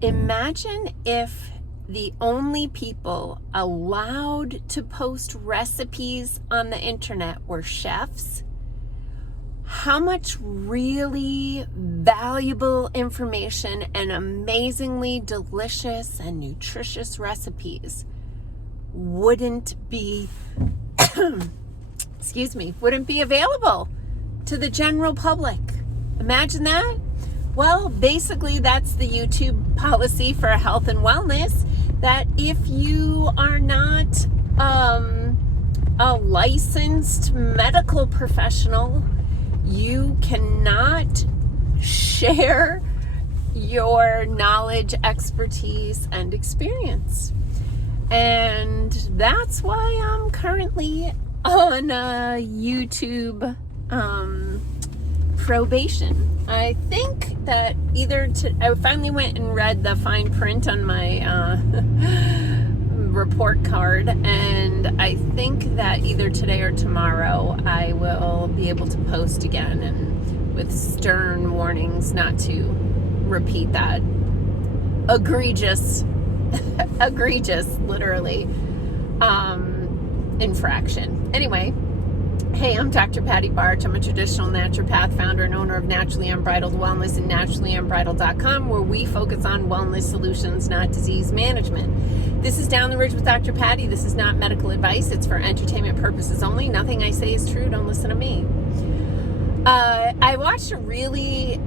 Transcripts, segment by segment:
Imagine if the only people allowed to post recipes on the internet were chefs. How much really valuable information and amazingly delicious and nutritious recipes wouldn't be wouldn't be available to the general public. Imagine that. Well, basically that's the YouTube policy for health and wellness, that if you are not a licensed medical professional, you cannot share your knowledge, expertise, and experience. And that's why I'm currently on YouTube probation. I think that I finally went and read the fine print on my report card, and I think that either today or tomorrow I will be able to post again, and with stern warnings not to repeat that egregious literally infraction. Anyway, hey, I'm Dr. Patty Barch. I'm a traditional naturopath, founder and owner of Naturally Unbridled Wellness and naturallyunbridled.com, where we focus on wellness solutions, not disease management. This is Down the Ridge with Dr. Patty. This is not medical advice. It's for entertainment purposes only. Nothing I say is true. Don't listen to me. I watched a really,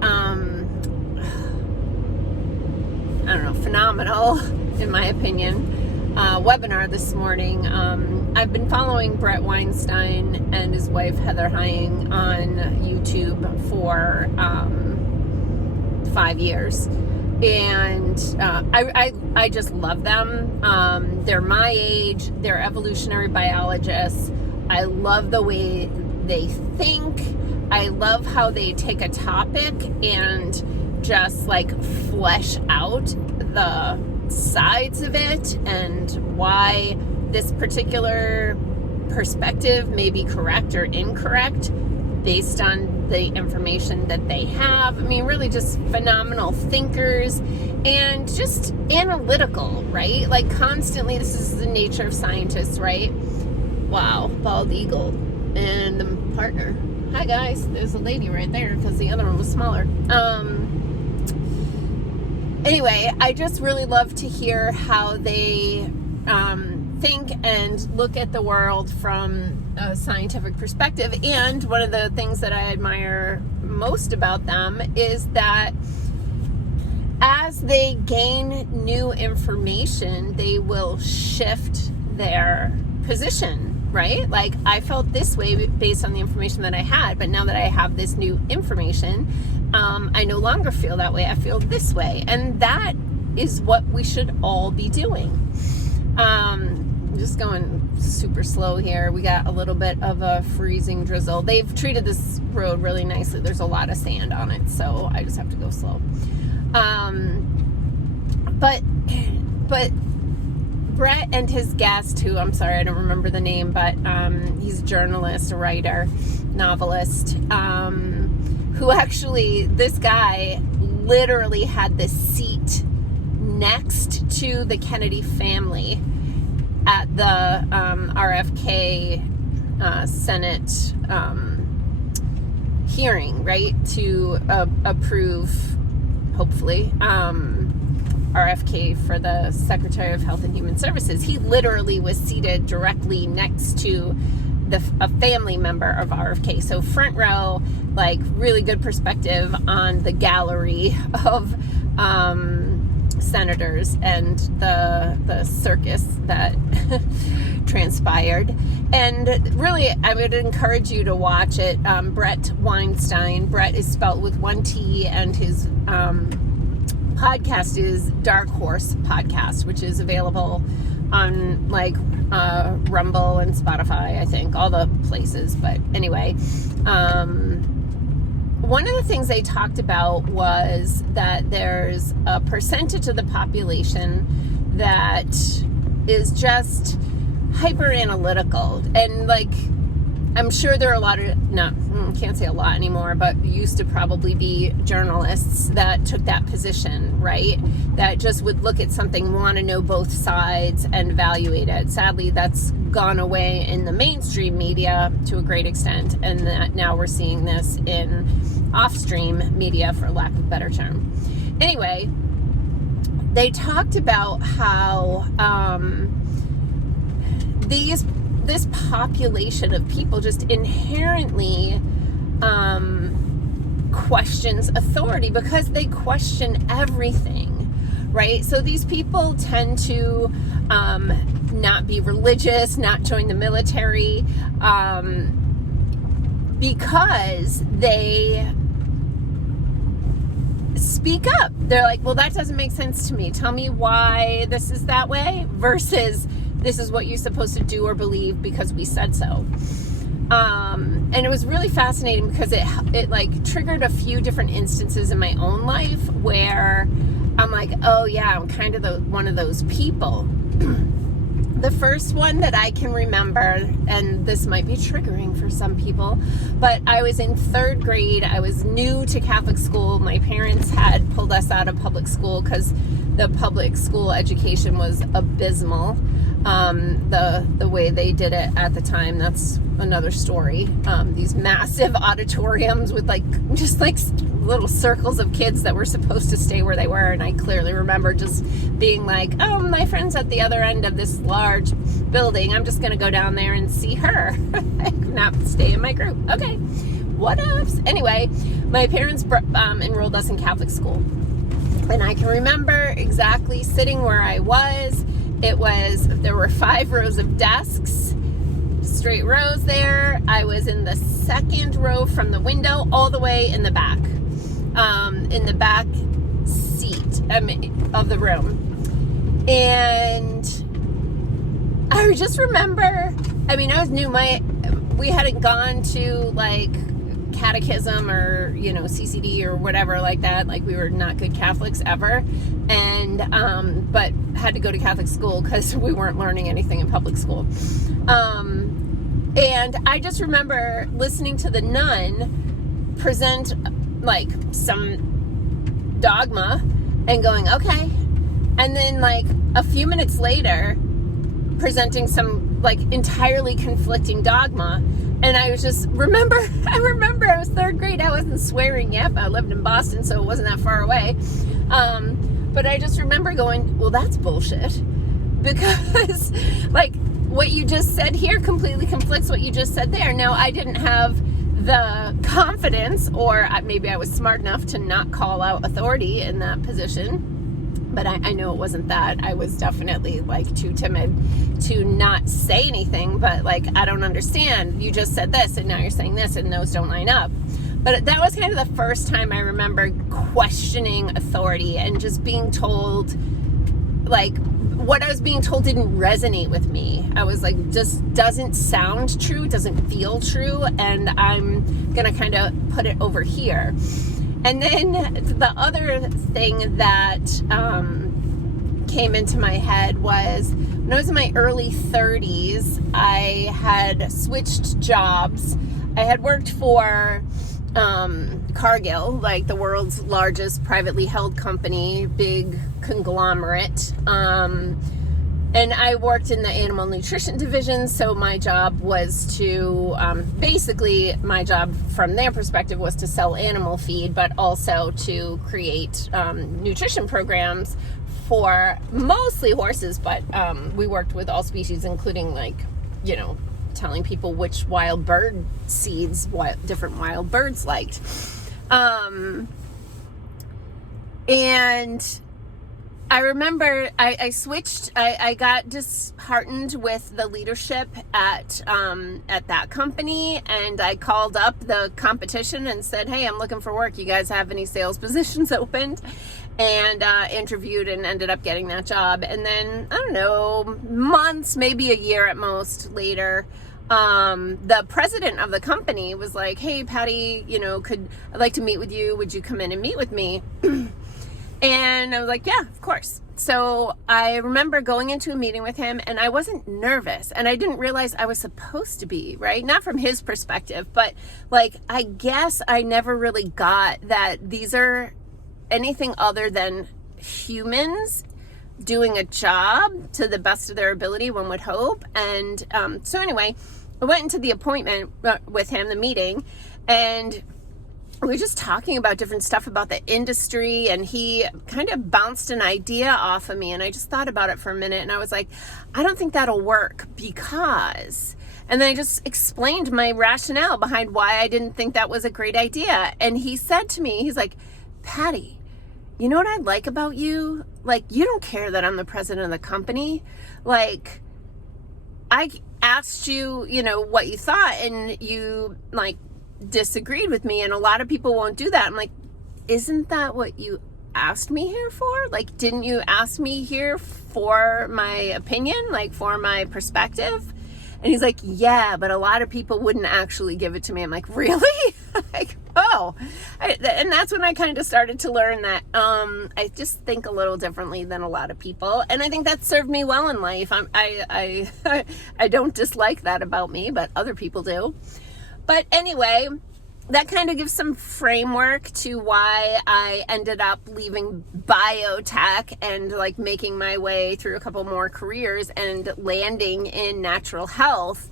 phenomenal, in my opinion, webinar this morning. I've been following Brett Weinstein and his wife Heather Hying on YouTube for 5 years, and I just love them. They're my age. They're evolutionary biologists. I love the way they think. I love how they take a topic and just like flesh out the sides of it and why this particular perspective may be correct or incorrect based on the information that they have. I mean, really just phenomenal thinkers and just analytical, right? Like constantly, this is the nature of scientists, right? Wow, bald eagle and the partner. Hi guys, there's a lady right there because the other one was smaller. Anyway, I just really love to hear how they think and look at the world from a scientific perspective. And one of the things that I admire most about them is that as they gain new information, they will shift their position, right? Like, I felt this way based on the information that I had, but now that I have this new information, I no longer feel that way. I feel this way. And that is what we should all be doing. I'm just going super slow here. We got a little bit of a freezing drizzle. They've treated this road really nicely. There's a lot of sand on it, so I just have to go slow. But Brett and his guest, who I'm sorry, I don't remember the name, but he's a journalist, a writer, novelist, who actually, this guy literally had the seat next to the Kennedy family at the RFK Senate hearing, right, to approve, hopefully, RFK for the Secretary of Health and Human Services. He literally was seated directly next to a family member of RFK. So front row, like really good perspective on the gallery of senators and the circus that transpired. And really, I would encourage you to watch it. Brett Weinstein. Brett is spelled with one T, and his podcast is Dark Horse Podcast, which is available on like Rumble and Spotify, I think, all the places. But anyway, one of the things they talked about was that there's a percentage of the population that is just hyper analytical, and like I'm sure there are a lot of, can't say a lot anymore, but used to probably be journalists that took that position, right? That just would look at something, want to know both sides and evaluate it. Sadly, that's gone away in the mainstream media to a great extent, and that now we're seeing this in off-stream media, for lack of a better term. Anyway, they talked about how this population of people just inherently questions authority because they question everything, right? So these people tend to not be religious, not join the military, because they speak up. They're like, well, that doesn't make sense to me. Tell me why this is that way, versus this is what you're supposed to do or believe because we said so. And it was really fascinating because it like triggered a few different instances in my own life where I'm like, oh yeah, I'm kind of one of those people. The first one that I can remember, and this might be triggering for some people, but I was in 3rd grade. I was new to Catholic school. My parents had pulled us out of public school because the public school education was abysmal. The way they did it at the time, that's another story. These massive auditoriums with just little circles of kids that were supposed to stay where they were, and I clearly remember just being like, oh, my friend's at the other end of this large building, I'm just gonna go down there and see her. Not stay in my group. Okay, what else? Anyway, my parents enrolled us in Catholic school, and I can remember exactly sitting where I was. There were 5 rows of desks, straight rows there. I was in the 2nd row from the window, all the way in the back seat of the room. And I just remember, I was new. We hadn't gone to catechism or CCD or whatever like that. We were not good Catholics ever, and but had to go to Catholic school because we weren't learning anything in public school. And I just remember listening to the nun present some dogma and going, okay, and then a few minutes later presenting some entirely conflicting dogma. And I was just I remember I was 3rd grade. I wasn't swearing yet, but I lived in Boston, so it wasn't that far away. But I just remember going, well, that's bullshit. Because what you just said here completely conflicts what you just said there. Now, I didn't have the confidence, or maybe I was smart enough to not call out authority in that position. But I know it wasn't that. I was definitely too timid to not say anything, but I don't understand. You just said this and now you're saying this and those don't line up. But that was kind of the first time I remember questioning authority and just being told, what I was being told didn't resonate with me. I was just doesn't sound true, doesn't feel true, and I'm gonna kind of put it over here. And then the other thing that came into my head was when I was in my early 30s, I had switched jobs. I had worked for Cargill, the world's largest privately held company, big conglomerate. And I worked in the animal nutrition division, so my job was to, basically my job from their perspective was to sell animal feed, but also to create nutrition programs for mostly horses, but we worked with all species, including telling people which wild bird seeds different wild birds liked. And I remember I switched. I got disheartened with the leadership at that company, and I called up the competition and said, "Hey, I'm looking for work. You guys have any sales positions opened?" And interviewed and ended up getting that job. And then I don't know, months, maybe a year at most later, the president of the company was like, "Hey, Patty, I'd like to meet with you. Would you come in and meet with me?" And I was like, yeah, of course. So I remember going into a meeting with him, and I wasn't nervous, and I didn't realize I was supposed to be, right? Not from his perspective, but like, I guess I never really got that these are anything other than humans doing a job to the best of their ability, one would hope. And so anyway, I went into the appointment with him, the meeting, and we were just talking about different stuff about the industry, and he kind of bounced an idea off of me, and I just thought about it for a minute, and I was like, I don't think that'll work because, and then I just explained my rationale behind why I didn't think that was a great idea. And he said to me, he's like, Patty, you know what I like about you? Like, you don't care that I'm the president of the company. Like, I asked you, you know, what you thought, and you like disagreed with me, and a lot of people won't do that. I'm like, isn't that what you asked me here for? Like, didn't you ask me here for my opinion, like for my perspective? And he's like, yeah, but a lot of people wouldn't actually give it to me. I'm like, really? Like, oh. And that's when I kind of started to learn that I just think a little differently than a lot of people. And I think that served me well in life. I don't dislike that about me, but other people do. But anyway, that kind of gives some framework to why I ended up leaving biotech and like making my way through a couple more careers and landing in natural health,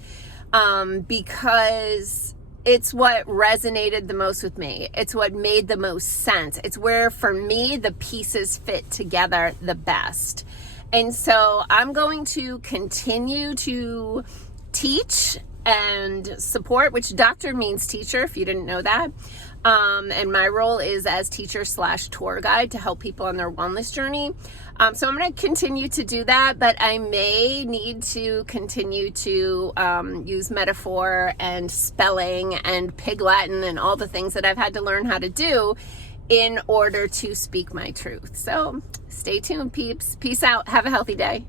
because it's what resonated the most with me. It's what made the most sense. It's where, for me, the pieces fit together the best. And so I'm going to continue to teach and support, which doctor means teacher, if you didn't know that. And my role is as teacher/tour guide to help people on their wellness journey. So I'm going to continue to do that, but I may need to continue to use metaphor and spelling and Pig Latin and all the things that I've had to learn how to do in order to speak my truth. So stay tuned, peeps. Peace out. Have a healthy day.